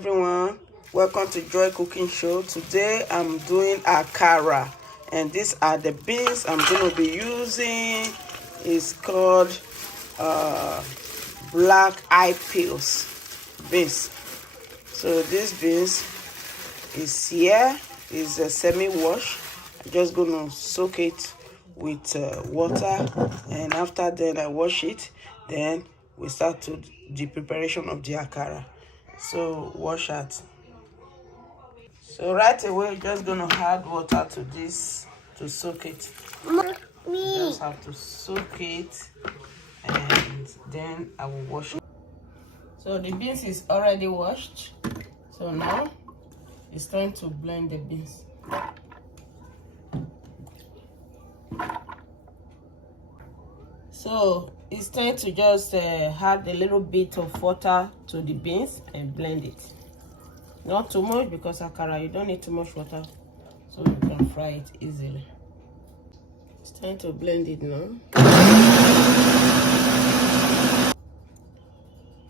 everyone, welcome to Joy Cooking Show. Today I'm doing Akara, and these are the beans I'm going to be using. It's called black eye peas beans. So this beans is here, is a semi-wash. I'm just going to soak it with water, and after then I wash it. Then we start to the preparation of the Akara. So wash out. So right away, just gonna add water to this to soak it. You just have to soak it, and then I will wash it. So the beans is already washed. So now it's time to blend the beans. So it's time to just add a little bit of water to the beans and blend it. Not too much, because Akara, you don't need too much water, so you can fry it easily. It's time to blend it now.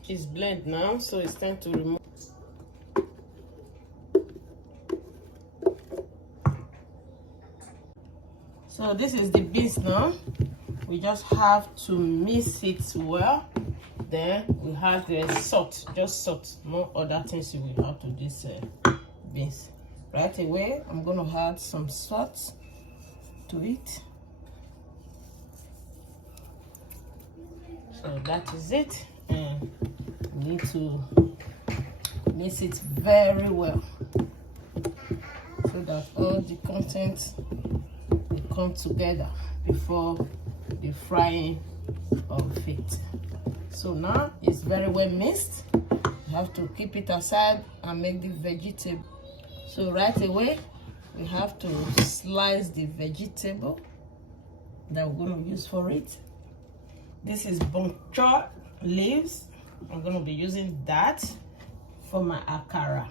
It's blend now, so it's time to remove. So this is the beans now. We just have to mix it well. Then we have the salt, just salt, no other things you will add to this beans. Right away, I'm going to add some salt to it. So that is it, and we need to mix it very well so that all the contents will come together before the frying of it. So now it's very well mixed. You have to keep it aside and make the vegetable. So right away, we have to slice the vegetable that we're going to use for it. This is buncho leaves. I'm going to be using that for my Akara.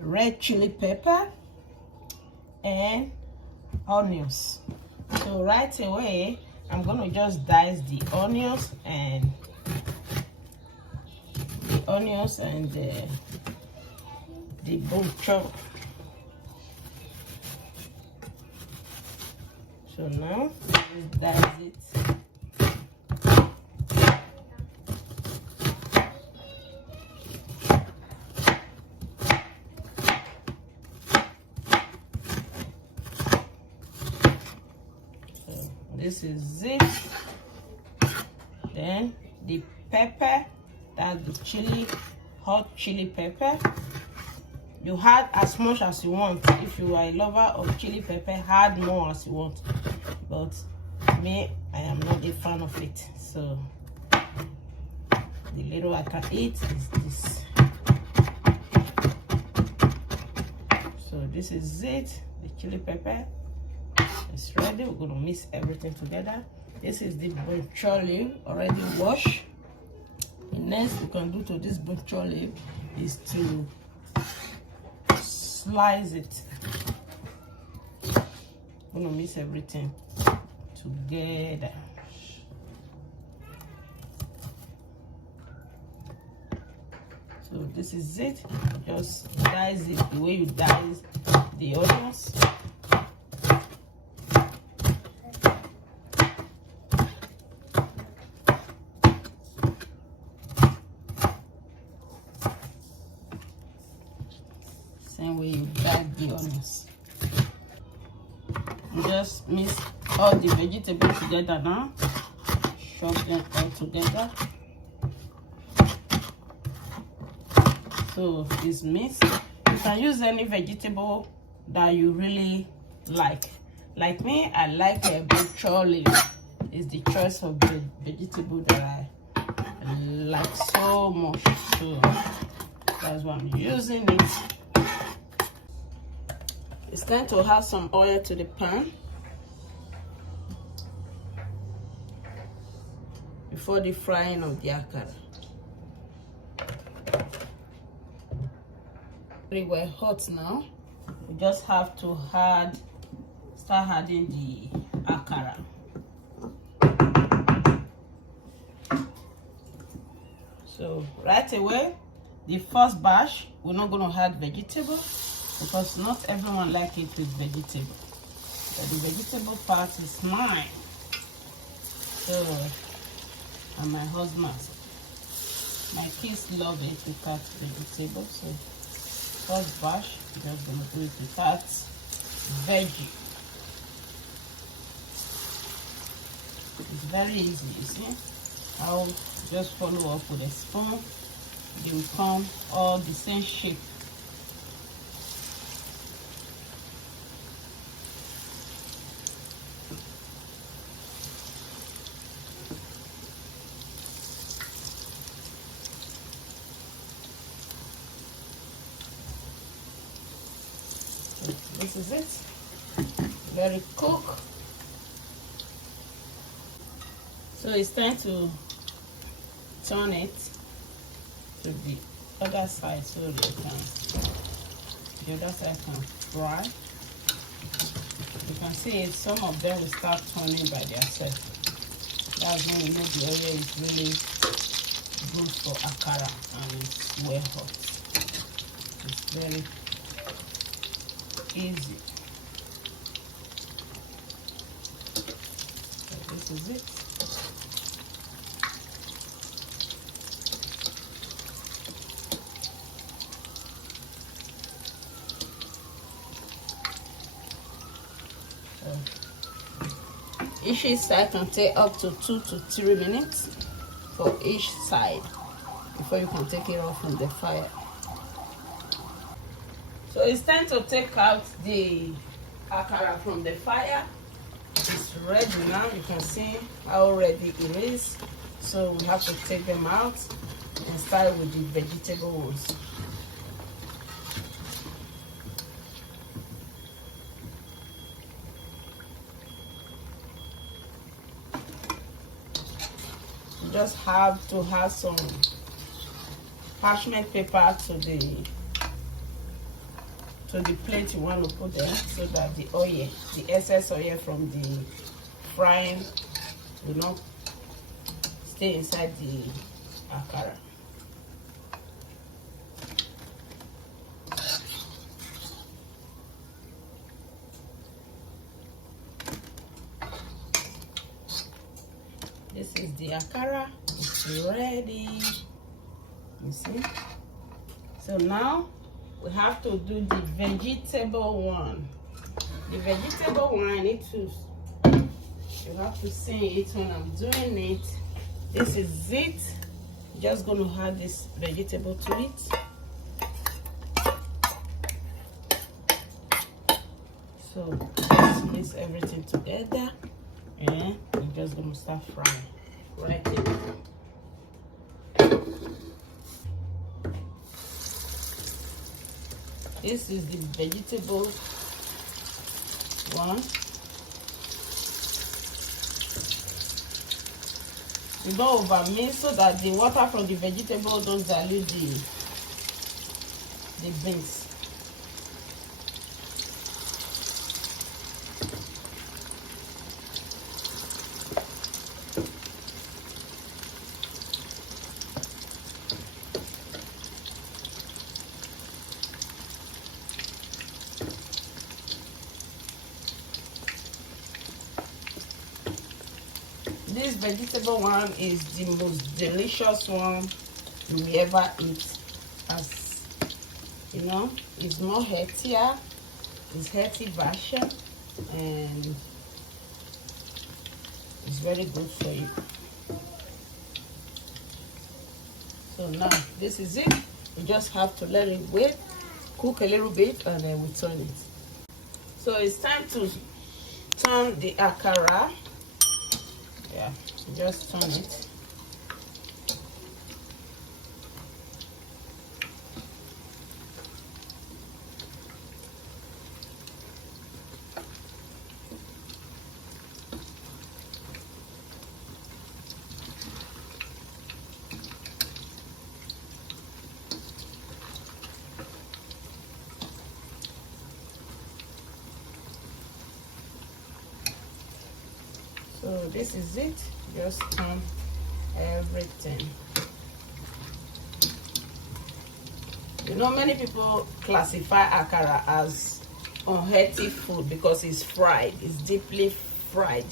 Red chili pepper and onions. So right away, I'm going to just dice the onions and the buncho. So now just dice it. This is it. Then the pepper, that's the chili, hot chili pepper. You add as much as you want. If you are a lover of chili pepper, add more as you want. But me, I am not a fan of it. So the little I can eat is this. So this is it, the chili pepper. It's ready. We're going to mix everything together. This is the buncho leaf already washed. The next we can do to this buncho leaf is to slice it. I'm going to mix everything together. So this is it. Just dice it the way you dice the onions. Same way you dice the onions. You just mix all the vegetables together now. Chop them all together. So it's mixed. You can use any vegetable that you really like. Like me, I like a buncho leaf. It's the choice of the vegetable that I like so much. So that's why I'm using it. It's time to add some oil to the pan before the frying of the Akara. Very well hot now. We just have to start adding the Akara. So right away, the first batch, we're not going to add vegetable because not everyone like it with vegetable. But the vegetable part is mine. So, and my husband's. My kids love it without vegetable. So, first batch, we're just going to do it without veggie. It's very easy, you see. I'll just follow up with a spoon. They will come all the same shape. So this is it. Let it cook. So it's time to turn it to the other side so the other side can fry. You can see some of them will start turning by themselves. That's when you know the oil is really good for akara and it's well hot. It's very easy. So this is it. Each side can take up to 2 to 3 minutes for each side before you can take it off from the fire. So it's time to take out the akara from the fire. It's ready now. You can see how ready it is. So we have to take them out and start with the vegetable ones. Just have to have some parchment paper to the plate you want to put there so that the oil, the excess oil from the frying will not stay inside the akara. This is the akara. It's ready. You see? So now we have to do the vegetable one. The vegetable one, I need to, you have to see it when I'm doing it. This is it. Just going to add this vegetable to it. So just mix everything together. And we're just going to start frying right here. This is the vegetable one. You don't over mix so that the water from the vegetable don't dilute the beans. This vegetable one is the most delicious one you will ever eat. As you know, it's more healthier, it's healthy version, and it's very good for you. So now this is it. You just have to let it wait, cook a little bit, and then we turn it. So it's time to turn the akara. Yeah, just turn it. So this is it. Just turn everything. You know, many people classify akara as unhealthy food because it's fried, it's deeply fried.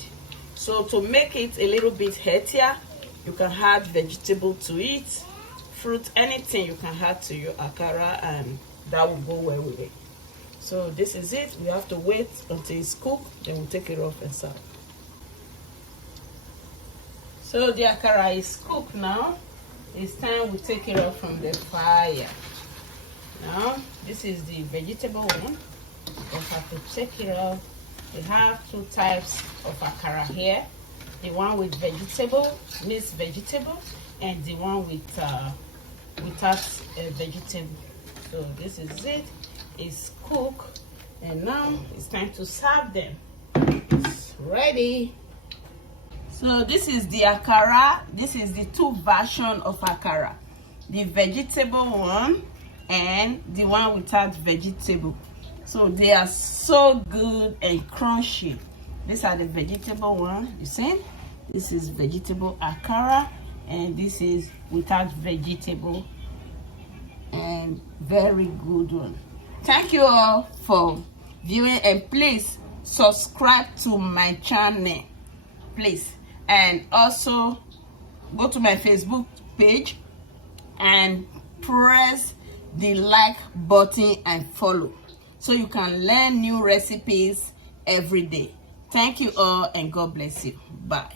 So to make it a little bit healthier, you can add vegetable to it, fruit, anything you can add to your akara, and that will go well with it. So this is it. We have to wait until it's cooked, then we'll take it off and serve. So the akara is cooked now. It's time we take it off from the fire. Now this is the vegetable one. We have to take it off. We have two types of akara here. The one with vegetable, mixed vegetable, and the one with without vegetable. So this is it. It's cooked, and now it's time to serve them. It's ready. So this is the akara. This is the two version of akara, the vegetable one and the one without vegetable. So they are so good and crunchy. These are the vegetable one. You see, this is vegetable akara, and this is without vegetable, and very good one. Thank you all for viewing, and please subscribe to my channel, please. And also go to my Facebook page and press the like button and follow, so you can learn new recipes every day. Thank you all, and God bless you. Bye.